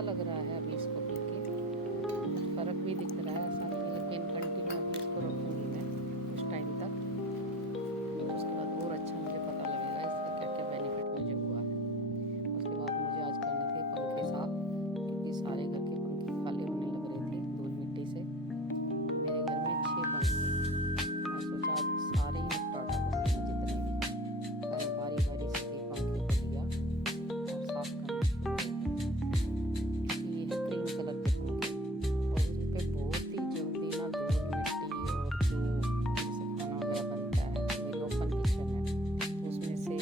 अच्छा लग रहा है अभी इसको पी के, फ़र्क भी दिख रहा है ऐसा नहीं है, लेकिन कंटिन्यू अभी इसको रखूँगी मैं कुछ टाइम तक। उसके बाद और अच्छा मुझे पता लगेगा इसका क्या क्या बेनिफिट मुझे हुआ है। उसके बाद मुझे आज करने थे पंखे साफ, क्योंकि सारे घर के पंखे काले होने लग रहे थे धूल मिट्टी से। मेरे घर में 6 पंखे, मैं सोचा आज सारे ही निपटा दूँगी जितने भी। मैंने बारी बारी से एक पंखे को लिया और साफ करना शुरू कर दिया। ये है क्रीम कलर के पंखे, और उन पे बहुत ही जल्दी ना धूल मिट्टी और जो जैसे खाना वगैरह बनता है, मेरी ओपन किचन है तो उसमें से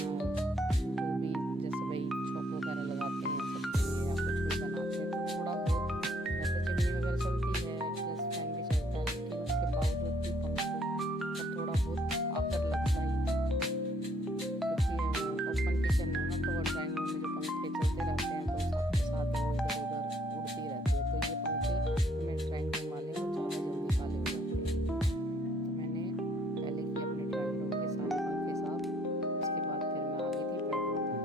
जो भी जैसे भाई चौक वगैरह लगाते हैं सब्जी या कुछ भी बनाते हैं तो थोड़ा बहुत वैसे चिमनी वगैरह चलती है, एग्जॉस्ट फैन भी चलता है, लेकिन उसके बावजूद भी पंखों पर थोड़ा बहुत आकर लगता ही है। क्योंकि ओपन किचन है ना, तो ड्राइंग रूम में जो पंखे चलते रहते हैं तो साथ के साथ वो इधर उधर उड़ती रहती है, तो ये पंखे मेरे ड्राइंग रूम वाले वो ज़्यादा जल्दी काले हो जाते हैं। तो मैंने पहले किए अपने ड्राइंग रूम के सारे पंखे साफ, उसके बाद फिर मैं आ गई थी बेडरूम में।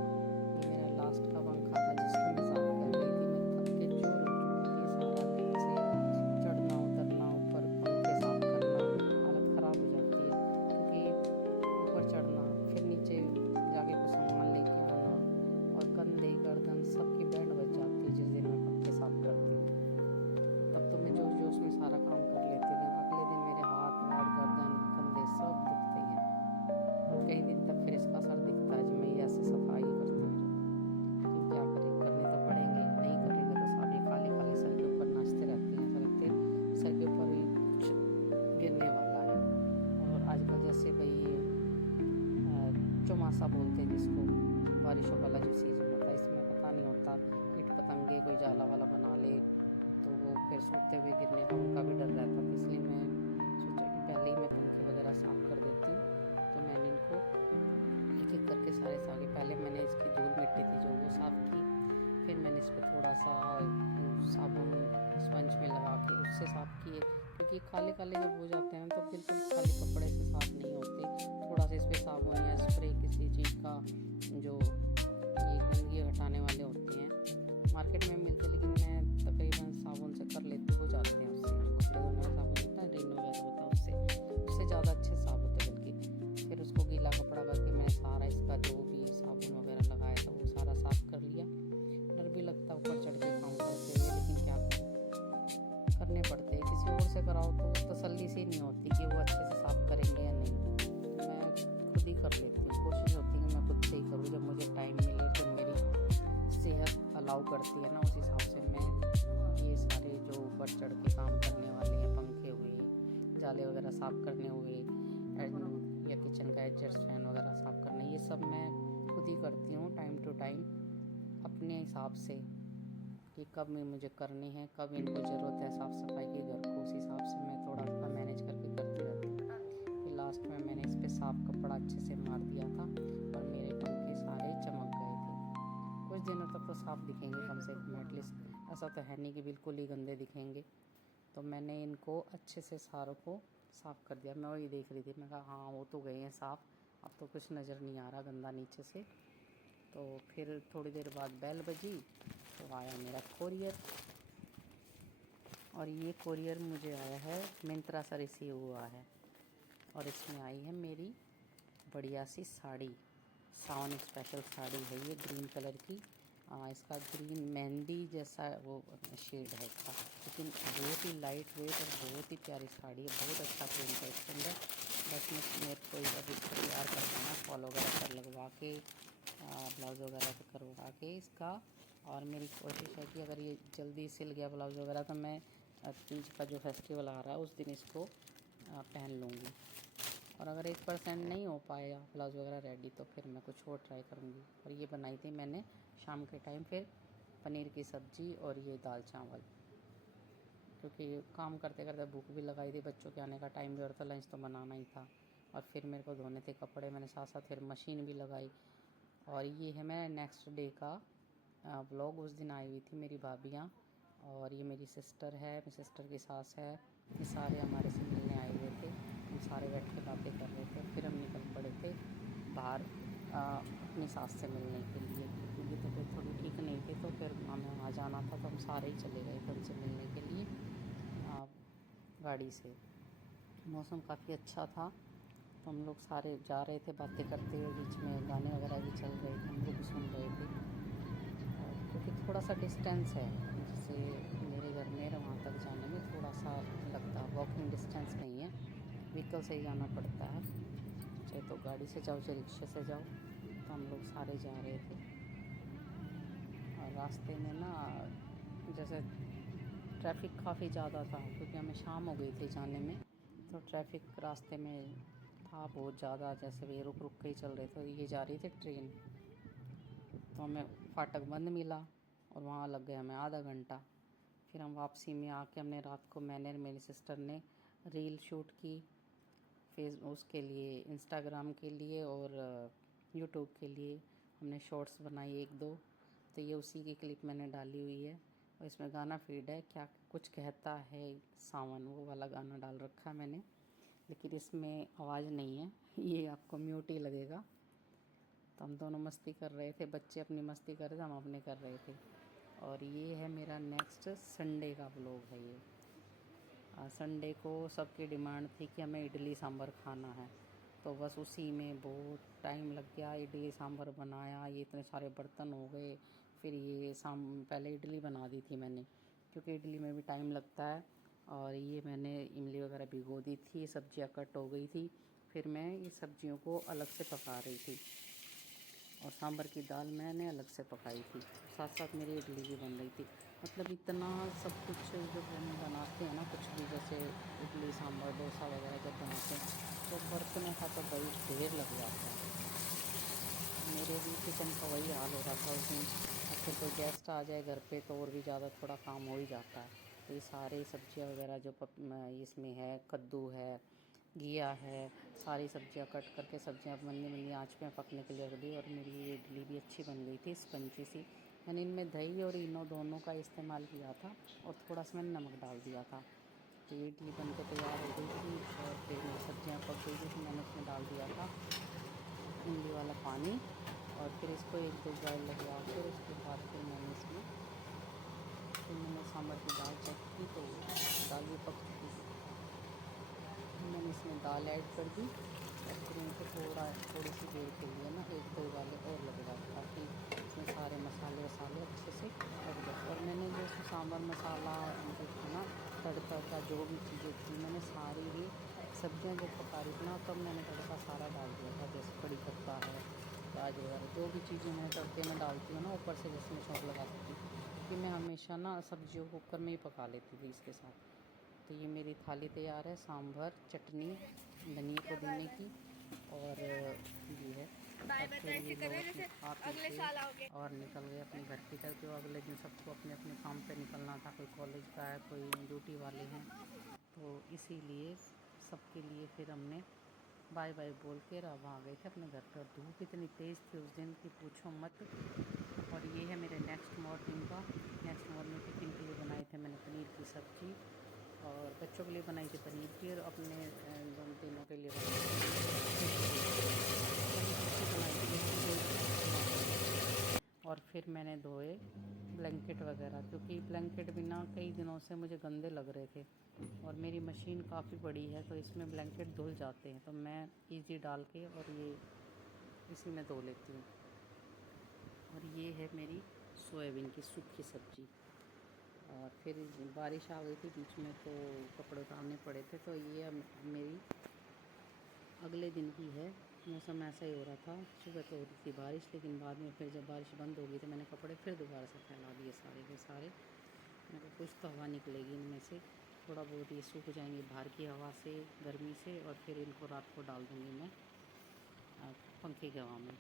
ये मेरा लास्ट का पंखा था जिसको मैं साफ कर रही थी। मैं थक के चूर हो चुकी थी, सारा दिन से चढ़ना उतरना, ऊपर पंखे साफ करना, हालत ख़राब हो जाती है। क्योंकि ऊपर चढ़ना फिर नीचे जाके कुछ सामान लेके आना, और कंधे गर्दन सबकी बैंड बज जाती है जिस दिन मैं पंखे साफ करती हूँ। तब तो मैं जोश जोश में सारा काम कर लेती थी, अगले दिन मेरे हाथ वाथ गर्दन कंधे सब दुखते हैं, और कई दिन तक फिर इसका असर दिखता है जब मैं ये ऐसे सफाई करती हूँ। लेकिन क्या करें, करने तो पड़ेंगे, नहीं करेंगे तो सब ये काले काले सर के ऊपर नाचते रहते हैं, ऐसा लगते हैं सर के ऊपर ही कुछ गिरने वाला है। और आजकल जैसे भाई चौमासा बोलते हैं जिसको, बारिशों वाला जो सीज़न होता है, इसमें पता नहीं होता कीट पतंगे कोई जाला वाला बना ले तो वो फिर सोते हुए गिरने का उनका भी डर रहता था। इसलिए मैं सोचा कि पहले ही मैं पंखे वगैरह साफ़ कर देती हूँ। तो मैंने इनको एक एक करके सारे सागे, पहले मैंने इसकी धूल मिट्टी थी जो वो साफ़ की, फिर मैंने इस पर थोड़ा सा साबुन स्पंज में लगा के उससे साफ़ किए, क्योंकि काले काले जब हो जाते हैं तो बिल्कुल खाली कपड़े से साफ़ नहीं होते। थोड़ा सा इस पर साबुन या स्प्रे किसी चीज़ का जो ये गंदगी हटाने वाले होते हैं मार्केट में मिलते, लेकिन मैं तकरीबन साबुन से कर लेती, हो जाते हैं उससे। जो कपड़े धोने का साबुन होता है रिन वगैरह होता है उससे ज़्यादा अच्छे साफ होते हैं बल्कि। फिर उसको गीला कपड़ा करके मैं सारा इसका जो भी साबुन वगैरह लगाया था वो सारा साफ़ कर लिया। डर भी लगता ऊपर चढ़ के काम करते हुए, लेकिन क्या करें, करने पड़ते हैं। किसी और से कराओ तो तसल्ली से नहीं होती कि वो अच्छे से साफ़ करेंगे या नहीं, तो मैं खुद ही कर लेती हूँ। कोशिश होती है कि मैं खुद से ही करूँ, जब मुझे टाइम मिले, जब मेरी सेहत अलाउ करती है ना, उस हिसाब से मैं ये सारे जो ऊपर चढ़ के काम करने वाले हैं, पंखे हुए, जाले वगैरह साफ़ करने हुए, या किचन का एडजस्ट फैन वगैरह साफ़ करना, ये सब मैं खुद ही करती हूँ टाइम टू टाइम अपने हिसाब से, कि कब में मुझे करनी है, कब इनको ज़रूरत है साफ़ सफाई की घर को, उस हिसाब से मैं थोड़ा थोड़ा मैनेज करके करती रहती हूँ। फिर लास्ट में मैंने इस पर साफ़ कपड़ा अच्छे से मार दिया था और मेरे पंखे सारे चमक गए थे। कुछ दिनों तक तो साफ़ दिखेंगे कम से कम, एटलीस्ट ऐसा तो है नहीं कि बिल्कुल ही गंदे दिखेंगे। तो मैंने इनको अच्छे से सारों को साफ़ कर दिया। मैं वही देख रही थी, मैं कहा हाँ वो तो गए हैं साफ़, अब तो कुछ नज़र नहीं आ रहा गंदा नीचे से। तो फिर थोड़ी देर बाद बेल बजी तो आया मेरा कोरियर, और ये कोरियर मुझे आया है मिंत्रा से रिसीव हुआ है, और इसमें आई है मेरी बढ़िया सी साड़ी, सावन स्पेशल साड़ी है ये ग्रीन कलर की। इसका ग्रीन मेहंदी जैसा वो शेड है इसका, लेकिन बहुत ही लाइट वेट और बहुत ही प्यारी साड़ी है, बहुत अच्छा प्रिंट है इसके अंदर। बस मेरे को अभी इसको तैयार करवाना, फॉल वगैरह कर लगवा के, ब्लाउज़ वगैरह करवा के इसका। और मेरी कोशिश है कि अगर ये जल्दी सिल गया ब्लाउज़ वगैरह तो मैं तीज का जो फेस्टिवल आ रहा है उस दिन इसको पहन लूँगी। और अगर 1% नहीं हो पाया ब्लाउज़ वगैरह रेडी तो फिर मैं कुछ और ट्राई करूँगी। और ये बनाई थी मैंने शाम के टाइम, फिर पनीर की सब्ज़ी और ये दाल चावल, क्योंकि काम करते करते भूख भी लगाई थी, बच्चों के आने का टाइम भी और था, लंच तो बनाना ही था। और फिर मेरे को धोने थे कपड़े, मैंने साथ साथ फिर मशीन भी लगाई। और ये है मेरा नेक्स्ट डे का व्लॉग। उस दिन आई हुई थी मेरी भाभियाँ, और ये मेरी सिस्टर है, मेरी सिस्टर की सास है, ये सारे हमारे से मिलने आए हुए थे। हम सारे बैठ के बातें कर रहे थे। फिर हम निकल पड़े थे बाहर अपनी सास से मिलने के लिए, क्योंकि की तबीयत थोड़ी ठीक नहीं थी, तो फिर हमें वहाँ जाना था, तो हम सारे ही चले गए थे उनसे मिलने के लिए गाड़ी से। मौसम काफ़ी अच्छा था, तो हम लोग सारे जा रहे थे बातें करते हुए, बीच में गाने वगैरह भी चल रहे थे, हम लोग भी सुन रहे थे। और क्योंकि थोड़ा सा डिस्टेंस है, जैसे मेरे घर में वहाँ तक जाने में थोड़ा सा लगता है, वॉकिंग डिस्टेंस नहीं है, व्हीकल से ही जाना पड़ता है, चाहे तो गाड़ी से जाओ चाहे रिक्शे से जाओ। तो हम लोग सारे जा रहे थे, और रास्ते में ना जैसे ट्रैफिक काफ़ी ज़्यादा था, क्योंकि हमें शाम हो गई थी जाने में, तो ट्रैफिक रास्ते में था बहुत ज़्यादा, जैसे भी रुक रुक के ही चल रहे थे। ये जा रही थी ट्रेन, तो हमें फाटक बंद मिला और वहाँ लग गए हमें आधा घंटा। फिर हम वापसी में आके हमने रात को, मैंने और मेरी सिस्टर ने रील शूट की उसके लिए, इंस्टाग्राम के लिए और यूट्यूब के लिए हमने शॉर्ट्स बनाई 1-2। तो ये उसी की क्लिप मैंने डाली हुई है, और इसमें गाना फीड है, क्या कुछ कहता है सावन, वो वाला गाना डाल रखा है मैंने, लेकिन इसमें आवाज़ नहीं है, ये आपको म्यूट ही लगेगा। तो हम दोनों मस्ती कर रहे थे, बच्चे अपनी मस्ती कर रहे थे, हम अपने कर रहे थे। और ये है मेरा नेक्स्ट संडे का व्लॉग है ये। संडे को सबकी डिमांड थी कि हमें इडली सांभर खाना है, तो बस उसी में बहुत टाइम लग गया। इडली सांभर बनाया, ये इतने सारे बर्तन हो गए, फिर ये पहले इडली बना दी थी मैंने, क्योंकि इडली में भी टाइम लगता है। और ये मैंने इमली वगैरह भिगो दी थी, सब्जियां कट हो गई थी, फिर मैं ये सब्जियों को अलग से पका रही थी, और सांभर की दाल मैंने अलग से पकाई थी, साथ साथ मेरी इडली भी बन रही थी। मतलब इतना सब कुछ जब हम बनाते हैं ना, कुछ भी जैसे इडली सांभर डोसा वगैरह जब बनाते हैं, तो बर्तनों का तो भाई ढेर लग जाता है। मेरे भी किचन का वही हाल हो रहा था उस दिन। अब फिर कोई गेस्ट आ जाए घर पे तो और भी ज़्यादा थोड़ा काम हो ही जाता है। तो ये सारे सब्जियां वगैरह जो इसमें है, कद्दू है, घिया है, सारी सब्जियां कट करके सब्जियां मंदी मंदी आँच पे पकने के लिए रख दी। और मेरी ये इडली भी अच्छी बन गई थी, स्पंजी सी। मैंने इनमें दही और इनो दोनों का इस्तेमाल किया था, और थोड़ा सा मैंने नमक डाल दिया था। तो ये इडली बन के तैयार हो गई थी, और फिर मेरी सब्जियाँ पक गई थी, तो मैंने उसमें डाल दिया था इमली वाला पानी, और फिर इसको 1-2 बॉयल लगवा कर उसके बाद फिर मैंने सांभर की दाल चेक की, तो दाल भी पक चुकी थी। मैंने इसमें दाल ऐड कर दी, और फिर इनको थोड़ी सी देर के लिए ना 1-2 उबाले और लगवा, ताकि इसमें सारे मसाले वसाले अच्छे से लग जाए। और मैंने जो सांभर मसाला जो था ना, तड़का का जो भी चीज़ें थी, मैंने सारी ही सब्जियां जब पका रही थी ना, तब मैंने तड़का सारा डाल दिया था। जैसे कड़ी पत्ता है, प्याज वगैरह, जो भी चीज़ें मैं तड़के में डालती हूँ ना ऊपर से, जैसे मैं छौंक लगाती थी, कि मैं हमेशा ना सब्जियों को कुकर में ही पका लेती थी इसके साथ। तो ये मेरी थाली तैयार है, सांभर, चटनी धनिया पुदीने की, और ये है। अब फिर ये लोग अपने खा पी के और निकल गए अपने घर की तरफ। जो अगले दिन सबको अपने अपने काम पे निकलना था, कोई कॉलेज का है, कोई ड्यूटी वाले हैं, तो इसीलिए सबके लिए फिर हमने बाय बाय बोल के अब आ गए थे अपने घर पर। धूप इतनी तेज़ थी उस दिन की पूछो मत। और ये है मेरे नेक्स्ट मॉर्निंग का। नेक्स्ट मॉर्निंग टिफ़िन के लिए बनाए थे मैंने पनीर की सब्ज़ी, और बच्चों के लिए बनाई थी पनीर की, और अपने दोनों तीनों के लिए बनाई थी। और फिर मैंने धोए ब्लैंकेट वगैरह, क्योंकि ब्लैंकेट भी ना कई दिनों से मुझे गंदे लग रहे थे, और मेरी मशीन काफ़ी बड़ी है, तो इसमें ब्लैंकेट धुल जाते हैं, तो मैं इजी डाल के और ये इसी में धो लेती हूँ। और ये है मेरी सोयाबीन की सूखी सब्ज़ी। और फिर बारिश आ गई थी बीच में, तो कपड़े उतारने पड़े थे। तो ये अब मेरी अगले दिन की है। मौसम ऐसा ही हो रहा था, सुबह तो हो रही थी बारिश, लेकिन बाद में फिर जब बारिश बंद हो गई तो मैंने कपड़े फिर दोबारा से फैला दिए सारे के सारे। मेरे को कुछ तो हवा निकलेगी इनमें से, थोड़ा बहुत ये सूख जाएंगे बाहर की हवा से, गर्मी से, और फिर इनको रात को डाल दूँगी मैं पंखे की हवा में।